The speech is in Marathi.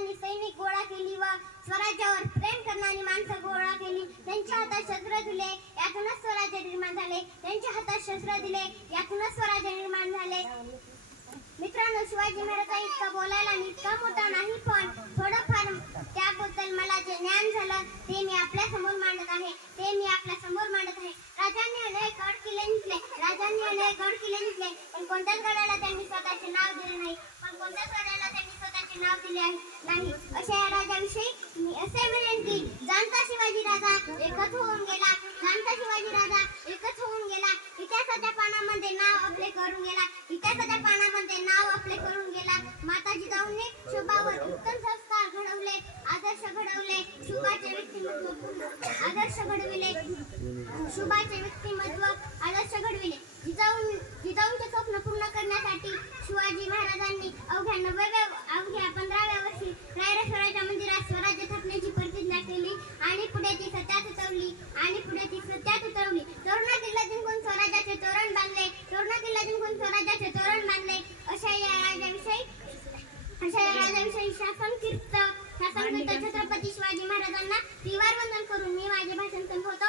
महाराजांनी सैनिक गोळा केली व स्वराज्यावर प्रेम करणारी माणसं गोळा केली. त्यांच्या हातात शस्त्र दिले, यातूनच स्वराज्य निर्माण झाले. त्यांच्या हातात शस्त्र दिले, यातूनच स्वराज्य निर्माण झाले. मित्रांनो, शिवाजी महाराज इतका बोलायला मी इतका मोठा नाही, पण थोडंफार त्याबद्दल मला जे ज्ञान झालं ते मी आपल्या समोर मांडत आहे. राजांनी अनेक गड किल्ले जिंकले, पण कोणत्याच गडाला त्यांनी स्वतःचे नाव दिले नाही. नाही. अशा या राजाविषयी मी असे म्हणेन की जाणता शिवाजी राजा एकच होऊन गेला. इतिहासाच्या पानामध्ये नाव आपले करून गेला. माता जिजाऊंनी शोभावर उत्तम संस्कार घडवले, आदर्श घडविले, शुभाचे व्यक्तिमत्व आदर्श घडविले. जिजाऊंचे स्वप्न पूर्ण करण्यासाठी शिवाजी महाराजांनी अवघ्या 15व्या वर्षी रायरेश्वराच्या मंदिरात स्वराज्य स्थापनेची प्रतिज्ञा केली आणि पुढे ती सत्यात उतरवली. तोरणा किल्ला जिंकून स्वराज्याचे तोरण बांधले. अशा या राजाविषयी शासन कीर्त छत्रपती शिवाजी महाराजांना त्रिवार वंदन करून मी माझे भाषण संपवतो.